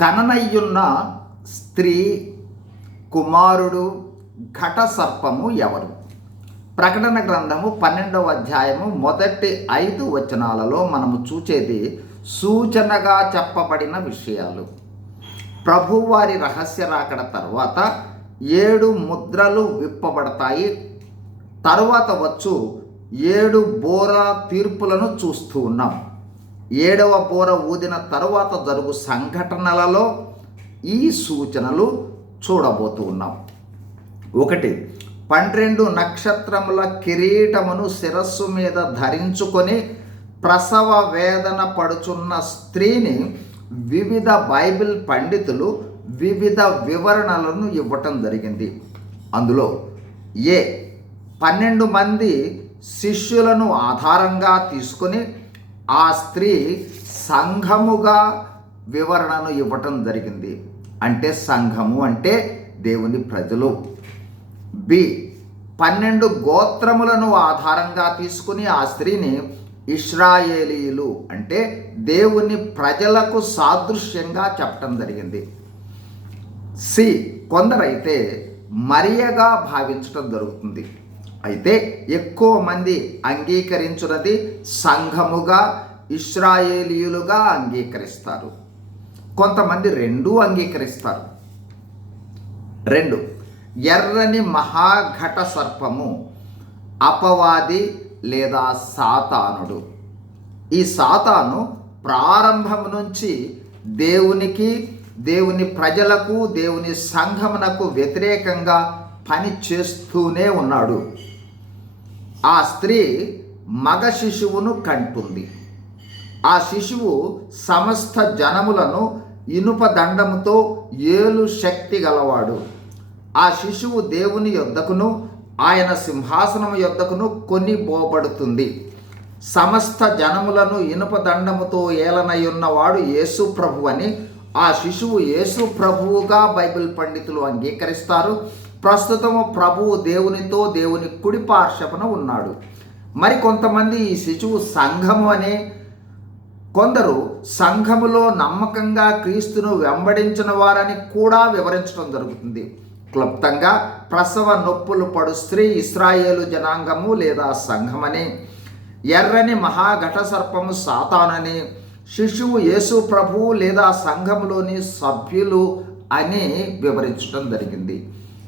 కననయ్యున్న స్త్రీ కుమారుడు ఘట సర్పము ఎవరు? ప్రకటన గ్రంథము పన్నెండవ అధ్యాయము మొదటి ఐదు వచనాలలో మనము చూచేది సూచనగా చెప్పబడిన విషయాలు. ప్రభువారి రహస్య రాకడ తర్వాత ఏడు ముద్రలు విప్పబడతాయి. తరువాత వచ్చు ఏడు బోరా తీర్పులను చూస్తూ ఉన్నాం. ఏడవ బోర ఊదిన తరువాత జరుగు సంఘటనలలో ఈ సూచనలు చూడబోతూ ఉన్నాం. ఒకటి పన్నెండు నక్షత్రముల కిరీటమును శిరస్సు మీద ధరించుకొని ప్రసవ వేదన పడుచున్న స్త్రీని వివిధ బైబిల్ పండితులు వివిధ వివరణలను ఇవ్వటం జరిగింది. అందులో ఏ పన్నెండు మంది శిష్యులను ఆధారంగా తీసుకొని ఆ స్త్రీ సంఘముగా వివరణను ఇవ్వటం జరిగింది. అంటే సంఘము అంటే దేవుని ప్రజలు. బి పన్నెండు గోత్రములను ఆధారంగా తీసుకుని ఆ స్త్రీని ఇస్రాయేలీలు అంటే దేవుని ప్రజలకు సాదృశ్యంగా చెప్పటం జరిగింది. సి కొందరైతే మరియగా భావించటం జరుగుతుంది. అయితే ఎక్కువ మంది అంగీకరించున్నది సంఘముగా ఇస్రాయేలీయులుగా అంగీకరిస్తారు. కొంతమంది రెండూ అంగీకరిస్తారు. రెండు ఎర్రని మహాఘట సర్పము అపవాది లేదా సాతానుడు. ఈ సాతాను ప్రారంభం నుంచి దేవునికి దేవుని ప్రజలకు దేవుని సంఘమునకు వ్యతిరేకంగా పని చేస్తూనే ఉన్నాడు. ఆ స్త్రీ మగ శిశువును కంటుంది. ఆ శిశువు సమస్త జనములను ఇనుప దండముతో ఏలు శక్తి గలవాడు. ఆ శిశువు దేవుని యొద్దకును ఆయన సింహాసనము యొద్దకును కొని బోబడుతుంది సమస్త జనములను ఇనుప దండముతో ఏలనయ్యున్నవాడు యేసు ప్రభు అని ఆ శిశువు యేసు ప్రభువుగా బైబిల్ పండితులు అంగీకరిస్తారు. ప్రస్తుతము ప్రభువు దేవునితో దేవుని కుడి పార్శ్వపున ఉన్నాడు. మరి కొంతమంది ఈ శిశువు సంఘము అనే కొందరు సంఘములో నమ్మకంగా క్రీస్తును వెంబడించిన వారని కూడా వివరించడం జరుగుతుంది. క్లుప్తంగా ప్రసవ నొప్పులు పడు స్త్రీ ఇస్రాయేలు జనాంగము లేదా సంఘమని ఎర్రని మహాఘట సర్పము సాతానని శిశువు యేసు ప్రభువు లేదా సంఘములోని సభ్యులు అని వివరించడం జరిగింది.